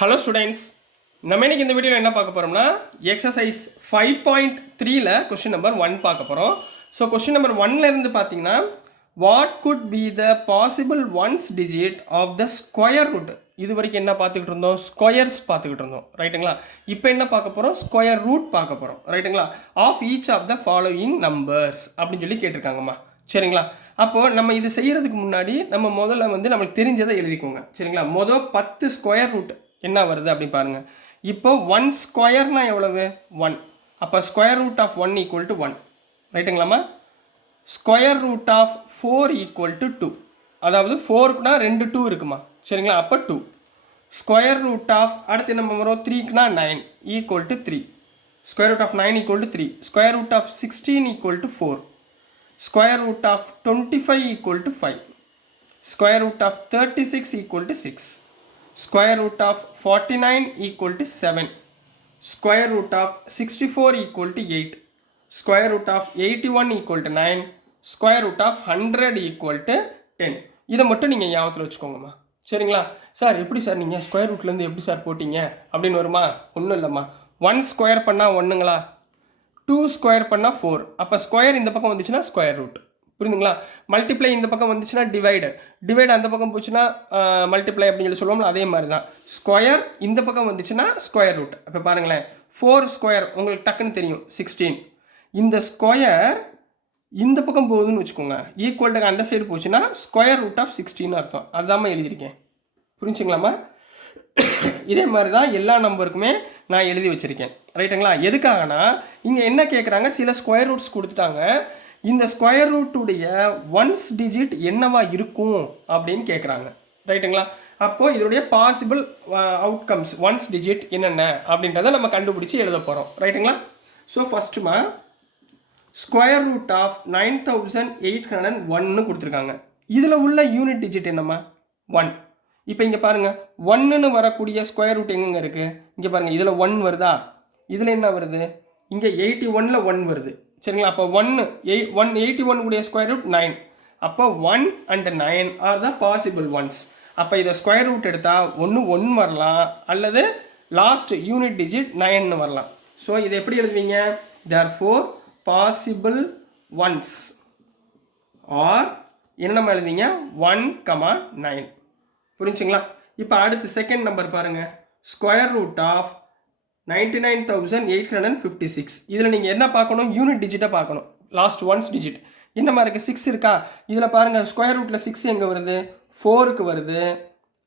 Hello students, நம்ம இன்னைக்கு இந்த வீடியோவில் என்ன பார்க்க போகிறோம்னா எக்ஸசைஸ் 5.3ல கொஸ்டின் நம்பர் 1 பார்க்க போகிறோம். ஸோ கொஸ்டின் நம்பர் 1ல இருந்து பார்த்தீங்கன்னா what could be the possible ones digit of the square root. இது வரைக்கும் என்ன பார்த்துக்கிட்டு இருந்தோம்? ஸ்கொயர்ஸ் பார்த்துக்கிட்டு இருந்தோம், ரைட்டுங்களா? இப்போ என்ன பார்க்க போகிறோம்? ஸ்கொயர் ரூட் பார்க்க போகிறோம், ரைட்டுங்களா? Of each of the following numbers அப்படின்னு சொல்லி கேட்டிருக்காங்கம்மா, சரிங்களா? அப்போது நம்ம இது செய்கிறதுக்கு முன்னாடி நம்ம முதல்ல நம்மளுக்கு தெரிஞ்சதை எழுதிக்கோங்க, சரிங்களா? மொதல் 10 ஸ்கொயர் ரூட் என்ன வருது அப்படி பாருங்கள். இப்போ 1 ஸ்கொயர்னா எவ்வளவு? 1. அப்போ square root of 1 equal to 1, ரைட்டுங்களாம்மா? Square root of 4 equal to 2. அதாவது 4க்குனா 2 2 இருக்குமா, சரிங்களா? அப்போ 2. ஸ்கொயர் ரூட் ஆஃப் அடுத்து என்ன வரும்? 3க்குனா 9 equal to 3. Square root of 9 equal to 3. Square root of 16 equal to 4. Square root of 25 equal to 5. Square root of 36 equal to 6. Square root of 49 equal to 7. Square root of 64 equal to 8. Square root of 81 equal to 9. Square root of 100 equal to 10. இதை மட்டும் நீங்கள் ஞாபகத்தில் வச்சுக்கோங்கம்மா, சரிங்களா? Sir எப்படி sir நீங்கள் square ரூட்லேருந்து எப்படி sir போட்டிங்க அப்படின்னு வருமா? ஒன்றும் இல்லைம்மா. 1 ஸ்கொயர் பண்ணால் 1ங்களா, 2 ஸ்கொயர் பண்ணால் 4. அப்போ ஸ்கொயர் இந்த பக்கம் வந்துச்சுன்னா ஸ்கொயர் ரூட், புரியுதுங்களா? மல்டிப்ளை இந்த பக்கம் வந்துச்சுன்னா டிவைடு அந்த பக்கம் போச்சுன்னா மல்டிப்ளை அப்படின்னு சொல்லி சொல்லுவோம்ல, அதே மாதிரி தான். ஸ்கொயர் இந்த பக்கம் வந்துச்சுன்னா ஸ்கொயர் ரூட். இப்போ பாருங்களேன், 4 ஸ்கொயர் உங்களுக்கு டக்குன்னு தெரியும் 16. இந்த ஸ்கொயர் இந்த பக்கம் போகுதுன்னு வச்சுக்கோங்க, ஈக்குவல்ட்டுக்கு அந்த சைடு போச்சுன்னா ஸ்கொயர் ரூட் ஆஃப் 16 அர்த்தம். அதுதான் எழுதியிருக்கேன், புரிஞ்சுங்களாம்மா? இதே மாதிரி தான் எல்லா நம்பருக்குமே நான் எழுதி வச்சுருக்கேன், ரைட்டுங்களா? எதுக்காகனா இங்கே என்ன கேட்குறாங்க, சில ஸ்கொயர் ரூட்ஸ் கொடுத்துட்டாங்க. இந்த ஸ்கொயர் ரூட்டுடைய ஒன்ஸ் டிஜிட் என்னவா இருக்கும் அப்படின்னு கேட்குறாங்க, ரைட்டுங்களா? அப்போது இதோடைய பாசிபிள் அவுட்கம்ஸ் ஒன்ஸ் டிஜிட் என்னென்ன அப்படின்றத நம்ம கண்டுபிடிச்சி எழுத போகிறோம், ரைட்டுங்களா? ஸோ ஃபஸ்ட்டுமா ஸ்கொயர் ரூட் ஆஃப் 9801 கொடுத்துருக்காங்க. இதில் உள்ள யூனிட் டிஜிட் என்னம்மா? 1. இப்போ இங்கே பாருங்கள், 1ன்னு வரக்கூடிய ஸ்கொயர் ரூட் எங்கெங்கே இருக்குது? இங்கே பாருங்கள், இதில் 1 வருதா? இதில் என்ன வருது? இங்கே 81ல் 1 வருது, சரிங்களா? அப்போ 181 கூடிய ஸ்கொயர் ரூட் 9. அப்போ 1 and 9 R the possible ones. அப்போ இதை ஸ்கொயர் ரூட் எடுத்தால் 1 வரலாம், அல்லது லாஸ்ட் யூனிட் டிஜிட் 9ன்னு வரலாம். ஸோ இதை எப்படி எழுதுவீங்க? therefore பாசிபிள் ஒன்ஸ் ஆர் என்ன நம்ம எழுதுவீங்க? 1, 9. புரிஞ்சுங்களா? இப்போ அடுத்து செகண்ட் நம்பர் பாருங்கள், ஸ்கொயர் ரூட் ஆஃப் 99,856. இதில் நீங்கள் என்ன பார்க்கணும்? யூனிட் டிஜிட்டை பார்க்கணும், லாஸ்ட் ஒன்ஸ் டிஜிட். என்ன மாதிரி இருக்குது? 6 இருக்கா? இதில் பாருங்கள், ஸ்கொயர் ரூட்டில் 6 எங்கே வருது? 4க்கு வருது,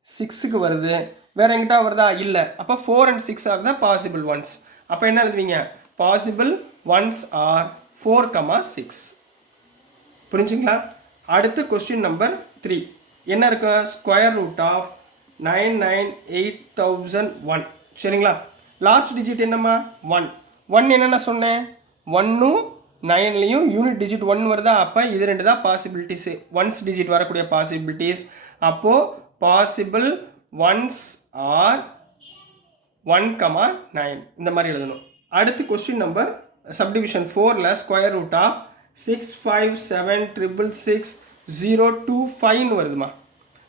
6க்கு வருது, வேறு எங்கிட்ட வருதா? இல்லை. அப்போ 4 and 6 are the possible ones. அப்போ என்ன எழுதுவீங்க? Possible ones are 4, 6. புரிஞ்சுங்களா? அடுத்து கொஸ்டின் நம்பர் 3 என்ன இருக்கு? ஸ்கொயர் ரூட் ஆஃப் 99,8001, சரிங்களா? லாஸ்ட் டிஜிட் என்னம்மா? 1 என்னென்ன சொன்னேன்? 1ம் 9லையும் யூனிட் டிஜிட் 1 வருதா? அப்போ இது 2 தான் பாசிபிலிட்டிஸ், ஒன்ஸ் டிஜிட் வரக்கூடிய பாசிபிலிட்டிஸ். அப்போது பாசிபிள் ஒன்ஸ் ஆர் 1, 9 இந்த மாதிரி எழுதணும். அடுத்து கொஸ்டின் நம்பர் சப்டிவிஷன் 4ல் ஸ்கொயர் ரூட் ஆஃப் 657666025 வருதுமா.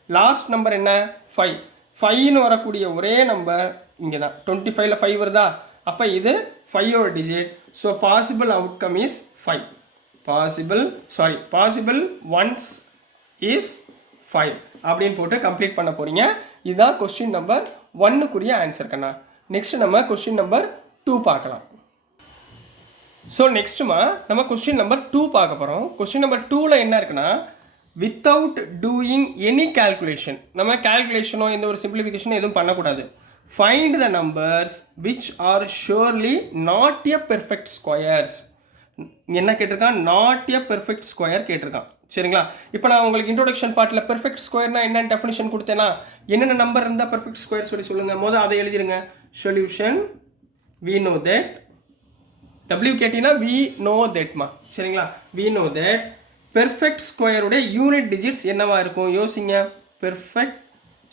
லாஸ்ட் நம்பர் என்ன? 5. 5ன்னு வரக்கூடிய ஒரே நம்பர் இங்கே தான். 25ல் 5 வருதா? அப்போ இது 5ஓட digit. So possible outcome is 5. Possible ones is 5 அப்படின்னு போட்டு கம்ப்ளீட் பண்ண போகிறீங்க. இதுதான் கொஸ்டின் நம்பர் 1க்குரிய ஆன்சர் கண்ணா. நெக்ஸ்ட் நம்ம கொஸ்டின் நம்பர் 2 பார்க்கலாம். ஸோ நெக்ஸ்ட்டுமா நம்ம கொஸ்டின் நம்பர் 2 பார்க்க போகிறோம். கொஸ்டின் நம்பர் 2ல் என்ன இருக்குன்னா, வித்தவுட் டூயிங் எனி கேல்குலேஷன், நம்ம கேல்குலேஷனோ எந்த ஒரு சிம்பிளிஃபிகேஷனோ எதுவும் பண்ணக்கூடாது. Find the numbers which are surely not a perfect squares. என்ன கேட்டிருக்கான்? நாட் எ பெர்ஃபெக்ட் ஸ்கொயர் கேட்டிருக்கான், சரிங்களா? இப்போ நான் உங்களுக்கு இன்ட்ரோடக்ஷன் பார்ட்டில் பெர்ஃபெக்ட் ஸ்கொயர்னா என்ன டெஃபினிஷன் கொடுத்தேன்னா, என்னென்ன நம்பர் இருந்தால் பெர்ஃபெக்ட் ஸ்கொயர் சொல்லி சொல்லுங்கள். முதல் அதை எழுதிருங்க. Solution we know that, W கேட்டிங்கன்னா வி நோ தட்மா, சரிங்களா? வி நோ தட் பெர்ஃபெக்ட் ஸ்கொயருடைய யூனிட் டிஜிட்ஸ் என்னவா இருக்கும்? யோசிங்க. பெர்ஃபெக்ட்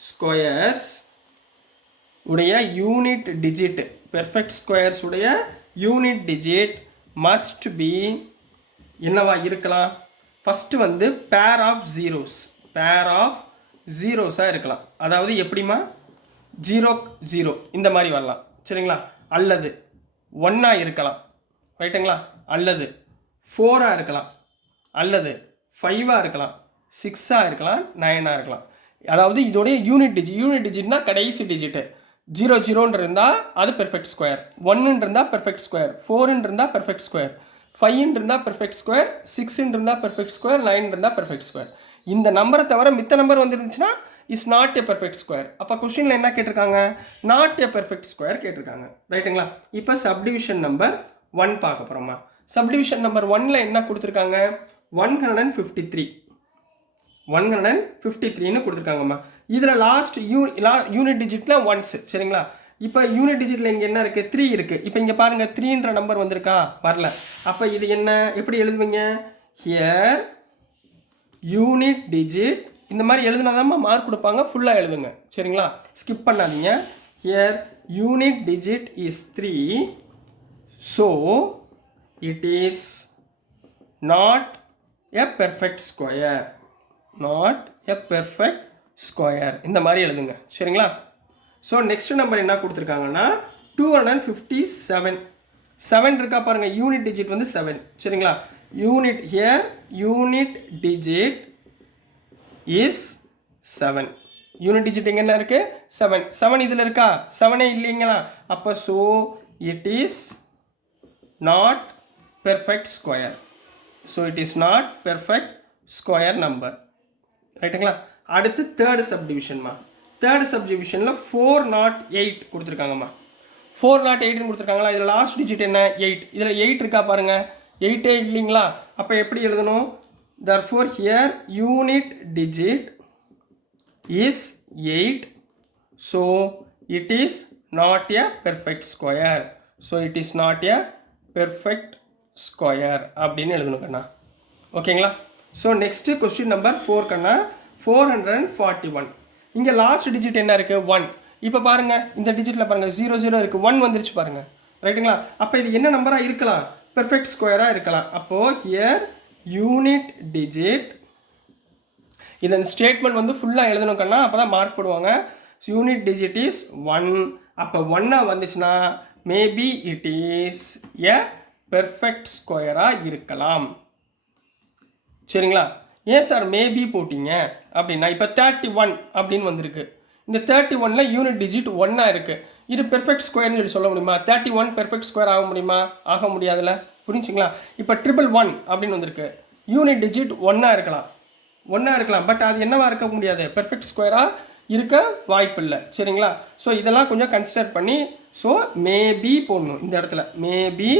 ஸ்கொயர்ஸ் உடைய யூனிட் டிஜிட், பெர்ஃபெக்ட் ஸ்கொயர்ஸ் உடைய யூனிட் டிஜிட் மஸ்ட் பி என்னவா இருக்கலாம்? ஃபஸ்ட்டு பேர் ஆஃப் ஜீரோஸாக இருக்கலாம். அதாவது எப்படிமா? 0 0 இந்த மாதிரி வரலாம் சரிங்களா, அல்லது 1 இருக்கலாம் ரைட்டுங்களா, அல்லது 4 இருக்கலாம், அல்லது 5 இருக்கலாம், 6 இருக்கலாம், 9 இருக்கலாம். அதாவது இதோடைய யூனிட் டிஜிட்னா கடைசி டிஜிட்டு 0 0 இருந்தால் அது பெர்ஃபெக்ட் ஸ்கொயர், 1 இருந்தால் பெர்ஃபெக்ட் ஸ்கொயர், 4 இருந்தால் பெர்ஃபெக்ட் ஸ்கொயர், 5 இருந்தால் பெர்ஃபெக்ட் ஸ்கொயர், 6 இருந்தால் பெர்ஃபெக்ட் ஸ்கொயர், 9 இருந்தால் பெர்ஃபெக்ட் ஸ்கொயர். இந்த நம்பரை தவிர மித்த நம்பர் வந்துருந்துச்சுன்னா is not a perfect square. அப்போ கொஸ்டினில் என்ன கேட்டிருக்காங்க, நாட் எ பெர்ஃபெக்ட் ஸ்கொயர் கேட்டிருக்காங்க ரைட்டுங்களா. இப்போ சப்டிவிஷன் நம்பர் 1 பார்க்க போகிறோமா. சப்டிவிஷன் நம்பர் 1ல் என்ன கொடுத்துருக்காங்க, 153 153ன்னு கொடுத்துருக்காங்கம்மா. இதில் லாஸ்ட் யூனிட் டிஜிட்டில் ஒன்ஸ் சரிங்களா. இப்போ யூனிட் டிஜிட்டில் இங்கே என்ன இருக்குது, 3 இருக்குது. இப்போ இங்கே பாருங்கள் 3ன்ற நம்பர் வந்திருக்கா, வரல. அப்போ இது என்ன எப்படி எழுதுவீங்க, ஹியர் யூனிட் டிஜிட் இந்த மாதிரி எழுதுனாதாம்மா மார்க் கொடுப்பாங்க, ஃபுல்லாக எழுதுங்க சரிங்களா, ஸ்கிப் பண்ணாதீங்க. Here unit digit is 3, so it is not a perfect square, not a perfect square இந்த மாதிரி எழுதுங்க சரிங்களா. ஸோ நெக்ஸ்ட் நம்பர் என்ன கொடுத்துருக்காங்கன்னா 257 7 இருக்கா பாருங்கள், யூனிட் டிஜிட் வந்து 7 சரிங்களா. Unit here unit digit is 7, unit digit எங்கே என்ன இருக்குது 7 7 இதில் இருக்கா, 7 இல்லைங்களா. அப்போ so it is not perfect square, so it is not perfect square number ரைட்டுங்களா. அடுத்து தேர்டு சப்டிவிஷன்மா. தேர்டு சப்டிவிஷனில் 408 கொடுத்துருக்காங்கம்மா. 408ன்னு கொடுத்துருக்காங்களா. இதில் லாஸ்ட் டிஜிட் என்ன 8, இதில் 8 இருக்கா பாருங்கள், 8 இல்லைங்களா. அப்போ எப்படி எழுதணும், therefore here unit digit is 8, so it is not a perfect square, so it is not a perfect square அப்படின்னு எழுதணும் கண்ணா ஓகேங்களா. ஸோ நெக்ஸ்ட்டு கொஸ்டின் நம்பர் 4 கண்ணா 441. இங்கே லாஸ்ட் டிஜிட் என்ன இருக்குது 1. இப்போ பாருங்கள் இந்த டிஜிட்டில் பாருங்கள் 0 0 இருக்குது, 1 வந்துருச்சு பாருங்கள் ரைட்டுங்களா. அப்போ இது என்ன நம்பராக இருக்கலாம், பெர்ஃபெக்ட் ஸ்கொயராக இருக்கலாம். அப்போது ஹியர் யூனிட் டிஜிட் இதன் ஸ்டேட்மெண்ட் வந்து ஃபுல்லாக எழுதணும் கண்ணா, அப்போ தான் மார்க் போடுவாங்க. யூனிட் டிஜிட் இஸ் 1, அப்போ 1 வந்துச்சுன்னா maybe it is a perfect ஸ்கொயராக இருக்கலாம் சரிங்களா. ஏன் சார் மேபி போட்டிங்க அப்படின்னா, இப்போ 31 அப்படின்னு வந்திருக்கு, இந்த 31ல் யூனிட் டிஜிட் 1 இருக்குது, இது பெர்ஃபெக்ட் ஸ்கொயர்னு சொல்லி சொல்ல முடியுமா, 31 பெர்ஃபெக்ட் ஸ்கொயர் ஆக முடியுமா, ஆக முடியாதுல்ல, புரிஞ்சுங்களா. இப்போ 111 அப்படின்னு வந்திருக்கு, யூனிட் டிஜிட் 1 இருக்கலாம், பட் அது என்னவா இருக்க முடியாது, பெர்ஃபெக்ட் ஸ்கொயராக இருக்க வாய்ப்பு இல்லை சரிங்களா. ஸோ இதெல்லாம் கொஞ்சம் கன்சிடர் பண்ணி ஸோ மேபி போடணும் இந்த இடத்துல, maybe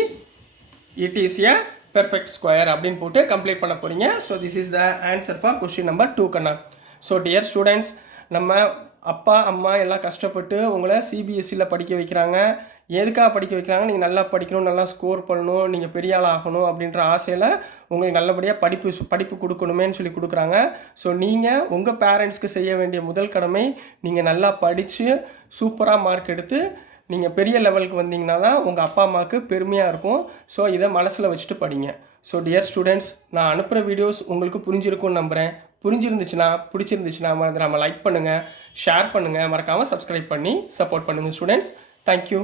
it is a perfect square அப்படின்னு போட்டு கம்ப்ளீட் பண்ண போகிறீங்க. So this is the answer for question number 2 கண்ணா. ஸோ டியர் ஸ்டூடெண்ட்ஸ், நம்ம அப்பா அம்மா எல்லாம் கஷ்டப்பட்டு உங்களை சிபிஎஸ்சியில் படிக்க வைக்கிறாங்க. எதுக்காக படிக்க வைக்கிறாங்க, நீங்கள் நல்லா படிக்கணும், நல்லா ஸ்கோர் பண்ணணும், நீங்கள் பெரிய ஆள் ஆகணும் அப்படின்ற ஆசையில் உங்களுக்கு நல்லபடியாக படிப்பு கொடுக்கணுமேன்னு சொல்லி கொடுக்குறாங்க. ஸோ நீங்கள் உங்கள் பேரண்ட்ஸ்க்கு செய்ய வேண்டிய முதல் கடமை, நீங்கள் நல்லா படித்து சூப்பராக மார்க் எடுத்து நீங்கள் பெரிய லெவலுக்கு வந்தீங்கன்னா தான் உங்கள் அப்பா அம்மாவுக்கு பெருமையாக இருக்கும். ஸோ இதை மனசில் வச்சுட்டு படிங்க. ஸோ டியர் ஸ்டூடெண்ட்ஸ், நான் அனுப்புகிற வீடியோஸ் உங்களுக்கு புரிஞ்சிருக்கும்னு நம்புகிறேன். பிடிச்சிருந்துச்சுன்னா நம்ம லைக் பண்ணுங்கள், ஷேர் பண்ணுங்கள், மறக்காமல் சப்ஸ்கிரைப் பண்ணி சப்போர்ட் பண்ணுங்கள் ஸ்டூடெண்ட்ஸ். தேங்க்யூ.